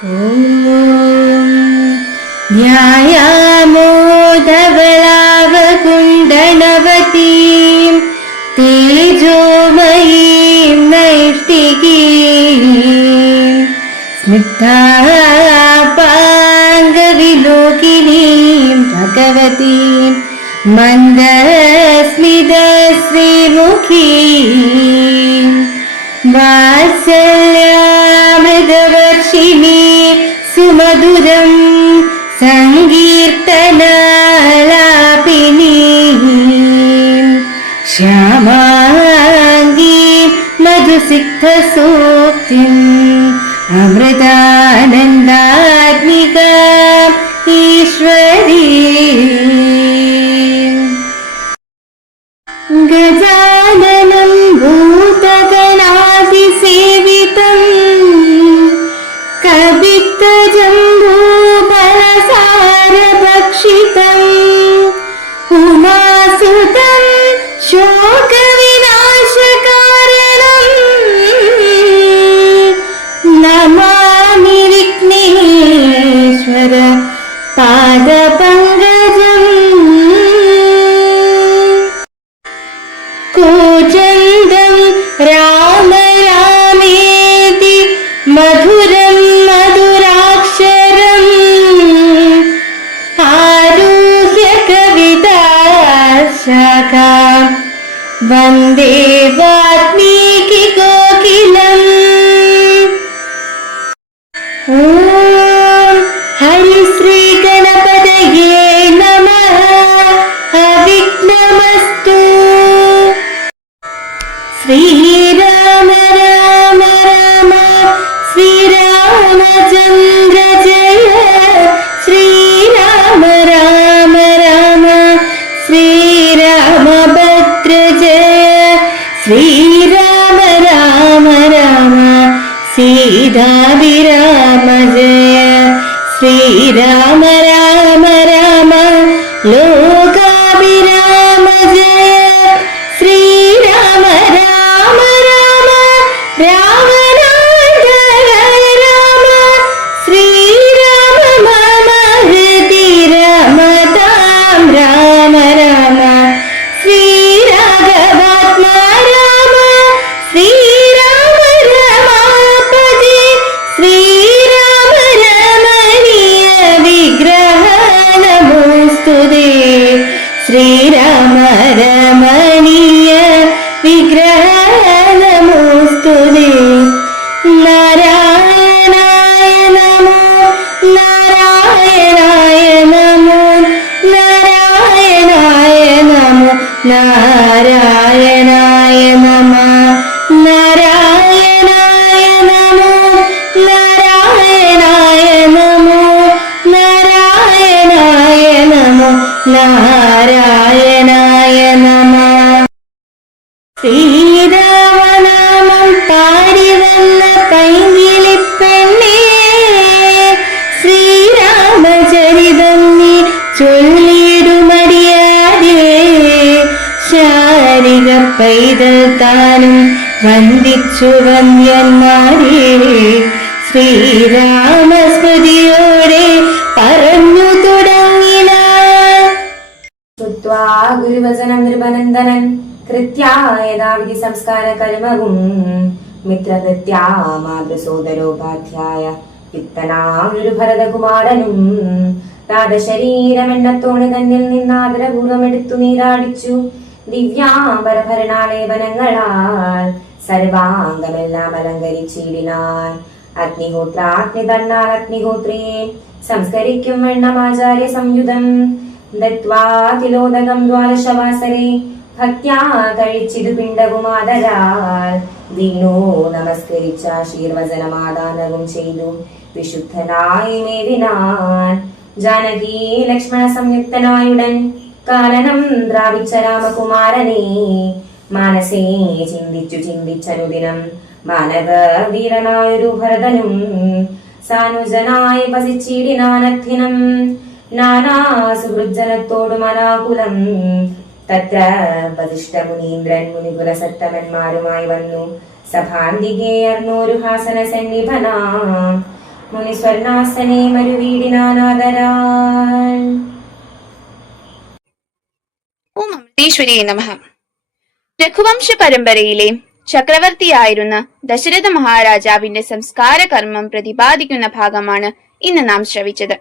ധ്യായാമോദവളാവകുണ്ടനവതീം തേജോമയീം നൈഷ്ഠികീം സ്നിഗ്ധാപാംഗവിലോകിനീം ഭഗവതീം മന്ദസ്മിതശ്രീമുഖീം വാത്സല്യാമൃതവർഷിണീ സുമധുരം സങ്കീർത്തനാലാപിനീം ശ്യാമാംഗീം മധുസിക്തസൂക്തിം അമൃതാനന്ദാത്മികാം ഈശ്വരീം ഗജാനനം ഭൂതഗണാതിസേവിതം കവിത്തജംബൂഫലസാരഭക്ഷിതം ഉമാസുതം ശോകവിനാശകാരണം നമാമി വിഘ്നേശ്വര പാദപങ്കജം കൂജന്തം രാമ രാമേതി മധുരം മധുരാക്ഷരം ആരുഹ്യ കവിതാശാഖാം വന്ദേ വാൽമീകി കോകിലം. ഓം ഹരിശ്രീ ഗണപതയേ നമഃ. അവിഘ്നമസ്തു. ശ്രീരാമ രാമ രാമ ശ്രീരാമചന്ദ്ര ജയ. ശ്രീരാമ രാമ രാമ ശ്രീരാമഭദ്ര ജയ. ശ്രീരാമ രാമ രാമ സീതാഭിരാമ ജയ. ശ്രീരാമ രാമ രാമ ലോകാഭിരാമ ജയ. ശ്രീരാമ രാമ രാമ രാവണാന്തക രാമ. ശ്രീരാമ മമ ഹൃദി രമതാം രാമ രാമ. ശ്രീരാഘവാത്മാ രാമ. ശ്രീരാമ രമാപതി. ശ്രീരാമ രമണീയ വിഗ്രഹ നമോസ്തുതേ. ശ്രീരാമ രമണീയ വിഗ്രഹ നമോസ്തുതേ. നാരായണായ നമോ നാരായണായ നമോ നാരായണായ നമോ നാരായണായ നമ. നാരായണായ നമോ നാരായണായ നമോ നാരായണായ നമോ നാരായണായ നമ. ശ്രീരാമനാമം പാടി വന്ന പൈങ്കിളിപ്പെണ്ണേ, ശ്രീരാമചരിതം നീ ചൊല്ലിടുമടിയാതെ. ശാരിക പൈതൽ താനും വന്ദിച്ചു വന്യന്മാരെ. ശ്രീരാമസ്മൃതിയോടെ പറഞ്ഞു തുടങ്ങിന. ശ്രുത്വാ ഗുരുവചനം നൃപനന്ദനൻ കൃത്യാ യഥാവിധി സംസ്കാര കർമ്മവും മിത്രകൃത്യാ മാതൃസോദരോപാധ്യായ വിത്തനാമൊരു ഭരതകുമാരനും രാധശരീരമെണ്ണത്തോണ് തന്നിൽ നിന്നാദരപൂർവം എടുത്തു നീരാടിച്ചു. ദിവ്യാംബരഭരണാലേപനങ്ങളാൽ സർവാംഗമെല്ലാം അലങ്കരിച്ചിടിനാൻ. അഗ്നിഹോത്രാഗ്നി തന്നാൽ അഗ്നിഹോത്രിയെ സംസ്കരിക്കും വെണ്ണമാചാര്യ സംയുതം ദത്വാ തിലോദകം ദ്വാദശവാസരെ ഭക്ത്യാ കഴിച്ചിതു പിണ്ടവുമാദരാൽ വീണു നമസ്കരിച്ച ആശീർവചനമാദാനവും ചെയ്തു വിശുദ്ധനായി മേവിനാൻ. ജാനകി ലക്ഷ്മണ സംയുക്തനായുടൻ കാനനം ദ്രാവിച്ച രാമകുമാരനെ മാനസേ ചിന്തിച്ചനുദിനം മാനവ വീരനായൊരു ഭരതനും സാനുജനായി വസിച്ചിടിനാനദ്ധിനം. നാനാ സുഹൃജ്ജനത്തോടും അനാകുലം തത്ര വസിഷ്ഠ മുനീന്ദ്രൻ മുനികുലസത്തമന്മാരുമായി വന്നു. സഭാന്തികെ അർന്നോരു ഹാസന സന്നിഭനാം മുനിസ്വർണാസനെ മരുവീടിനാനാദരാൽ. ഓം അമൃതേശ്വരിയെ നമഃ. രഘുവംശ പരമ്പരയിലെ ചക്രവർത്തിയായിരുന്ന ദശരഥ മഹാരാജാവിന്റെ സംസ്കാര കർമ്മം പ്രതിപാദിക്കുന്ന ഭാഗമാണ് ഇന്ന് നാം ശ്രവിച്ചത്.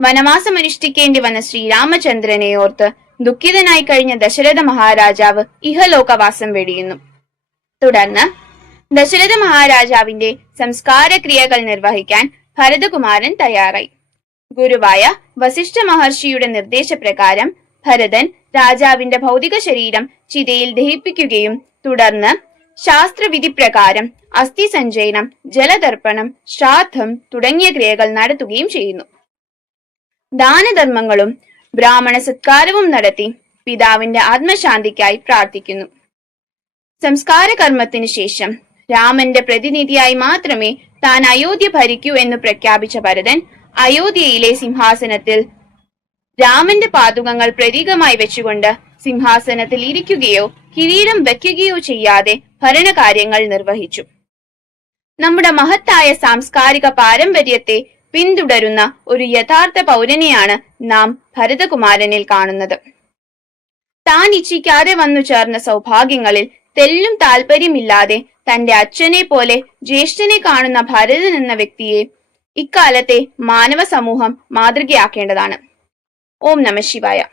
വനവാസം അനുഷ്ഠിക്കേണ്ടി വന്ന ശ്രീരാമചന്ദ്രനെ ഓർത്ത് ദുഃഖിതനായി കഴിഞ്ഞ ദശരഥ മഹാരാജാവ് ഇഹലോകവാസം വെടിയുന്നു. തുടർന്ന് ദശരഥ മഹാരാജാവിന്റെ സംസ്കാര ക്രിയകൾ നിർവഹിക്കാൻ ഭരതകുമാരൻ തയ്യാറായി. ഗുരുവായ വസിഷ്ഠ മഹർഷിയുടെ നിർദ്ദേശപ്രകാരം ഭരതൻ രാജാവിന്റെ ഭൗതിക ശരീരം ചിതയിൽ ദഹിപ്പിക്കുകയും തുടർന്ന് ശാസ്ത്രവിധി പ്രകാരം അസ്ഥി സഞ്ചയനം, ജലതർപ്പണം, ശ്രാദ്ധം തുടങ്ങിയ ക്രിയകൾ നടത്തുകയും ചെയ്യുന്നു. ദാനധർമ്മങ്ങളും ബ്രാഹ്മണ സത്കാരവും നടത്തി പിതാവിന്റെ ആത്മശാന്തിക്കായി പ്രാർത്ഥിക്കുന്നു. സംസ്കാര കർമ്മത്തിന് ശേഷം രാമന്റെ പ്രതിനിധിയായി മാത്രമേ താൻ അയോധ്യ ഭരിക്കൂ എന്ന് പ്രഖ്യാപിച്ച ഭരതൻ അയോധ്യയിലെ സിംഹാസനത്തിൽ രാമന്റെ പാതുകങ്ങൾ പ്രതീകമായി വെച്ചുകൊണ്ട് സിംഹാസനത്തിൽ ഇരിക്കുകയോ കിരീടം വയ്ക്കുകയോ ചെയ്യാതെ ഭരണകാര്യങ്ങൾ നിർവഹിച്ചു. നമ്മുടെ മഹത്തായ സാംസ്കാരിക പാരമ്പര്യത്തെ പിന്തുടരുന്ന ഒരു യഥാർത്ഥ പൗരനെയാണ് നാം ഭരതകുമാരനിൽ കാണുന്നത്. താൻ ഇച്ഛിക്കാതെ വന്നു ചേർന്ന സൗഭാഗ്യങ്ങളിൽ തെല്ലും താല്പര്യമില്ലാതെ തന്റെ അച്ഛനെ പോലെ ജ്യേഷ്ഠനെ കാണുന്ന ഭരതൻ എന്ന വ്യക്തിയെ ഇക്കാലത്തെ മാനവ സമൂഹം മാതൃകയാക്കേണ്ടതാണ്. ഓം നമഃ ശിവായ.